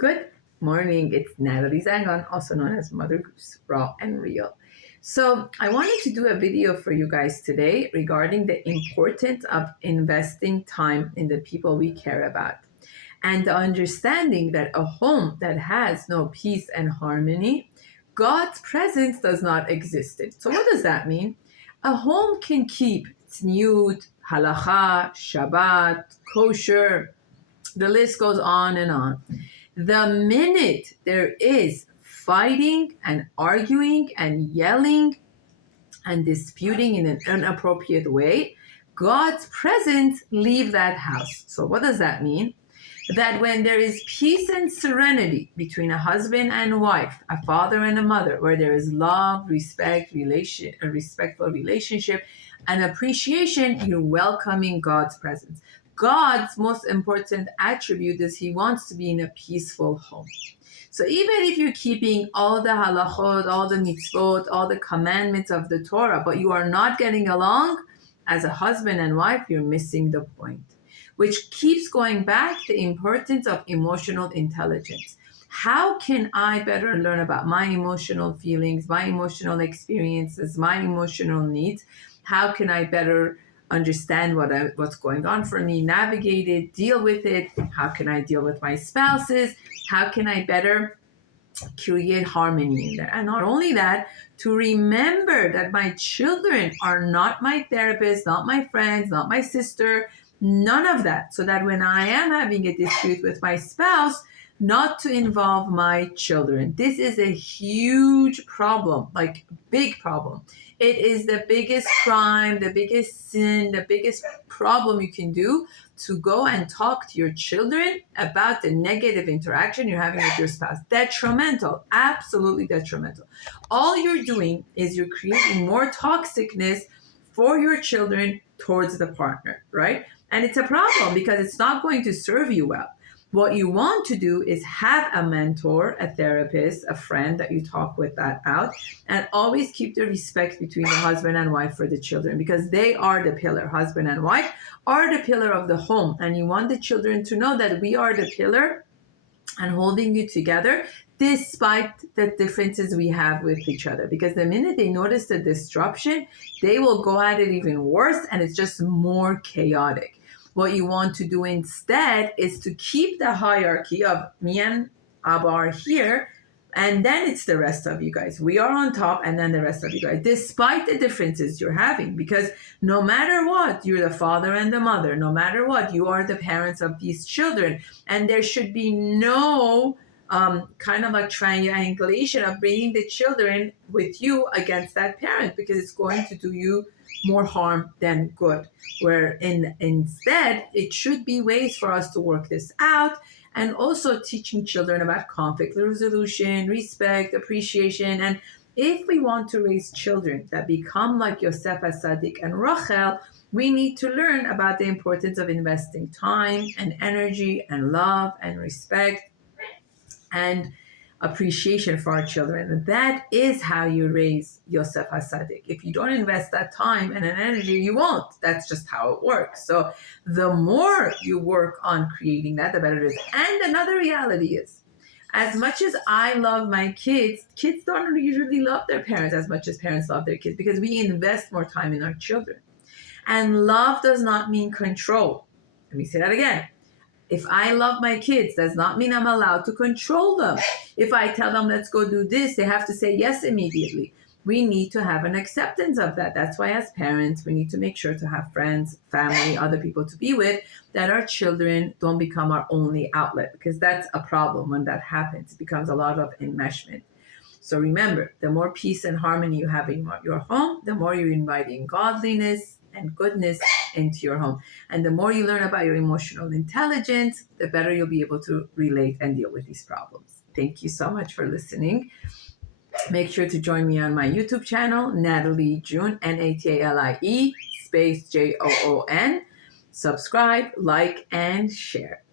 Good morning. It's Natalie Zangon, also known as Mother Goose, Raw and Real. So, I wanted to do a video for you guys today regarding the importance of investing time in the people we care about and the understanding that a home that has no peace and harmony, God's presence does not exist in. So, what does that mean? A home can keep tzniut, halacha, Shabbat, kosher, the list goes on and on. The minute there is fighting and arguing and yelling and disputing in an inappropriate way, God's presence leave that house. So what does that mean? That when there is peace and serenity between a husband and wife, a father and a mother, where there is love, respect, a respectful relationship, and appreciation, you're welcoming God's presence. God's most important attribute is He wants to be in a peaceful home. So even if you're keeping all the halachot, all the mitzvot, all the commandments of the Torah, but you are not getting along as a husband and wife, you're missing the point. Which keeps going back the importance of emotional intelligence. How can I better learn about my emotional feelings, my emotional experiences, my emotional needs? How can I better understand what's going on for me, navigate it, deal with it? How can I deal with my spouses? How can I better create harmony in there? And not only that, to remember that my children are not my therapist, not my friends, not my sister, none of that. So that when I am having a dispute with my spouse, not to involve my children. This is a huge problem, like big problem. It is the biggest crime, the biggest sin, the biggest problem you can do, to go and talk to your children about the negative interaction you're having with your spouse. Detrimental, absolutely detrimental. All you're doing is you're creating more toxicness for your children towards the partner, right? And it's a problem because it's not going to serve you well. What you want to do is have a mentor, a therapist, a friend that you talk with that out, and always keep the respect between the husband and wife for the children, because they are the pillar. Husband and wife are the pillar of the home, and you want the children to know that we are the pillar and holding you together despite the differences we have with each other. Because the minute they notice the disruption, they will go at it even worse, and it's just more chaotic. What you want to do instead is to keep the hierarchy of me and Abba are here, and then it's the rest of you guys. We are on top, and then the rest of you guys, despite the differences you're having. Because no matter what, you're the father and the mother. No matter what, you are the parents of these children. And there should be no kind of a triangulation of bringing the children with you against that parent, because it's going to do you more harm than good. Where instead, it should be ways for us to work this out, and also teaching children about conflict resolution, respect, appreciation. And if we want to raise children that become like Yosef HaTzadik and Rachel, we need to learn about the importance of investing time and energy and love and respect and appreciation for our children. And that is how you raise Yosef HaTzadik. If you don't invest that time and energy, you won't. That's just how it works. So the more you work on creating that, the better it is. And another reality is, as much as I love my kids, kids don't usually love their parents as much as parents love their kids, because we invest more time in our children. And love does not mean control. Let me say that again. If I love my kids, does not mean I'm allowed to control them. If I tell them, let's go do this, they have to say yes immediately. We need to have an acceptance of that. That's why as parents, we need to make sure to have friends, family, other people to be with, that our children don't become our only outlet, because that's a problem when that happens. It becomes a lot of enmeshment. So remember, the more peace and harmony you have in your home, the more you're inviting godliness and goodness into your home. And the more you learn about your emotional intelligence, the better you'll be able to relate and deal with these problems. Thank you so much for listening. Make sure to join me on my YouTube channel, Natalie June, Natalie space Joon. Subscribe, like, and share.